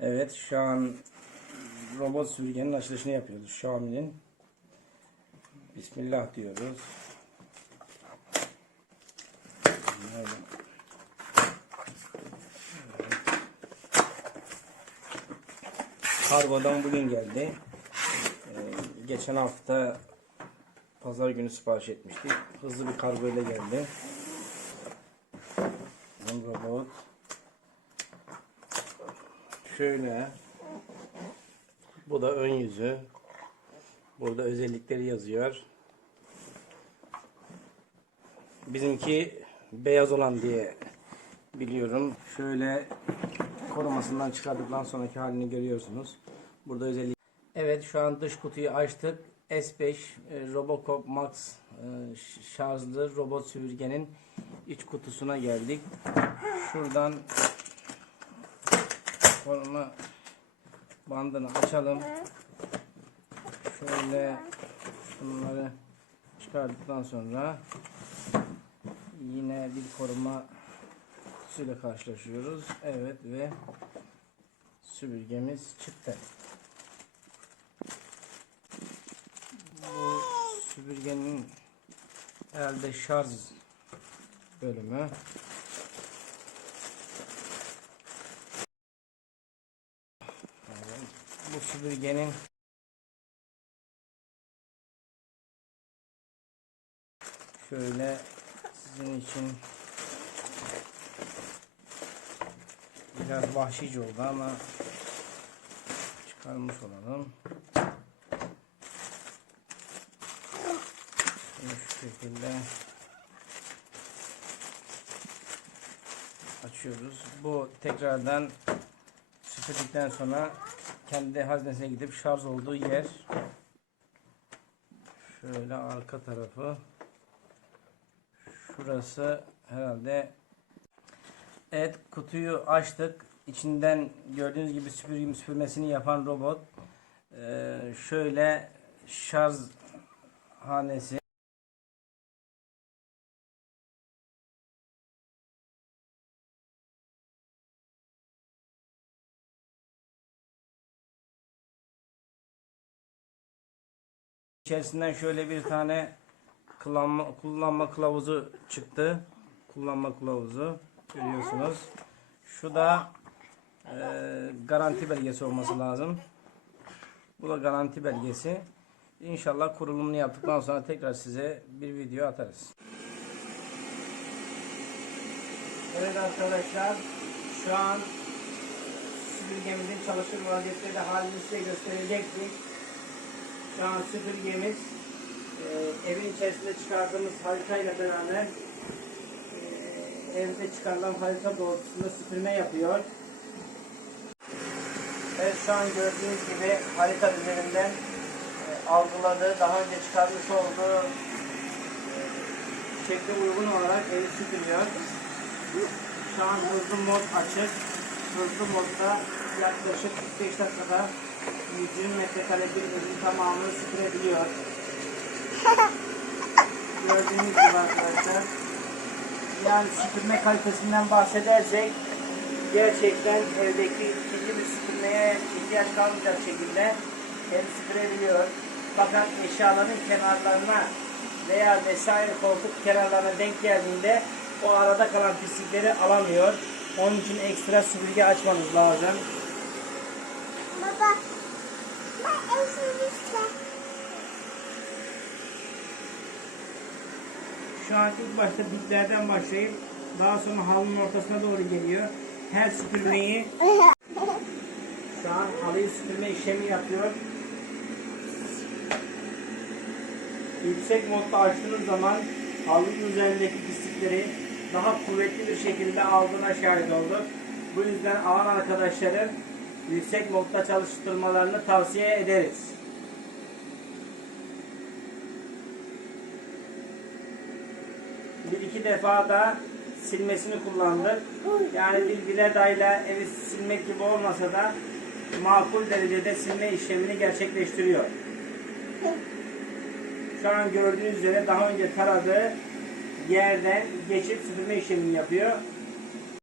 Evet şu an robot süpürgenin açılışını yapıyoruz Xiaomi'nin. Bismillah diyoruz. Böyle. Kargodan bugün geldi. Ee, geçen hafta pazar günü sipariş etmiştik. Hızlı bir kargo ile geldi. Bu robot. Şöyle. Bu da ön yüzü. Burada özellikleri yazıyor. Bizimki beyaz olan diye biliyorum. Şöyle korumasından çıkardıktan sonraki halini görüyorsunuz. Burada özellik. Evet şu an dış kutuyu açtık. S5 e, Robocop Max e, şarjlı robot süpürgenin iç kutusuna geldik. Şuradan koruma bandını açalım. Şöyle şunları çıkardıktan sonra yine bir koruma kutusuyla karşılaşıyoruz. Evet ve süpürgemiz çıktı. Bu süpürgenin herhalde şarj bölümü. Evet, Bu süpürgenin şöyle sizin için biraz vahşice oldu ama çıkarmış olalım. Şunu şu şekilde açıyoruz. Bu tekrardan süpürdükten sonra kendi haznesine gidip şarj olduğu yer. Şöyle arka tarafı. Şurası herhalde. Evet kutuyu açtık. İçinden gördüğünüz gibi süpürge süpürmesini yapan robot. Ee, şöyle şarj hanesi İçerisinden şöyle bir tane kullanma, kullanma kılavuzu çıktı. Kullanma kılavuzu görüyorsunuz. Şu da e, garanti belgesi olması lazım. Bu da garanti belgesi. İnşallah kurulumunu yaptıktan sonra tekrar size bir video atarız. Evet arkadaşlar şu an süpürgemizin çalışır vaziyette de halini size gösterecektik. Şu an süpürgemiz e, evin içerisinde çıkardığımız haritayla beraber e, evde çıkarılan harita doğrultusunda süpürme yapıyor. Evet şu an gördüğünüz gibi harita üzerinden e, algıladığı, daha önce çıkarmış olduğu e, şekle uygun olarak evi süpürüyor. Şu an hızlı mod açık. Hızlı modda yaklaşık 45 dakikada 120 metrekare bir evin tamamını süpürebiliyor. Gördüğünüz gibi arkadaşlar. Yani süpürme kalitesinden bahsedersek gerçekten evdeki ikinci bir süpürmeye ihtiyaç kalmayacak şekilde ev süpürebiliyor. Fakat eşyaların kenarlarına veya vesaire koltuk kenarlarına denk geldiğinde o arada kalan pislikleri alamıyor. Onun için ekstra süpürge açmanız lazım. Baba. Eşimizle. Şu an ilk başta diplerden başlayıp daha sonra halının ortasına doğru geliyor. Her süpürmeyi şu an halıyı süpürme işlemi yapıyor. Yüksek modda açtığınız zaman halının üzerindeki pislikleri daha kuvvetli bir şekilde aldığına şahit olduk. Bu yüzden alan arkadaşların yüksek modda çalıştırmalarını tavsiye ederiz. bir iki defa da silmesini kullandık. Yani bir biledayla evi silmek gibi olmasa da makul derecede silme işlemini gerçekleştiriyor. Şu an gördüğünüz üzere daha önce taradığı yerden geçip süpürme işlemini yapıyor.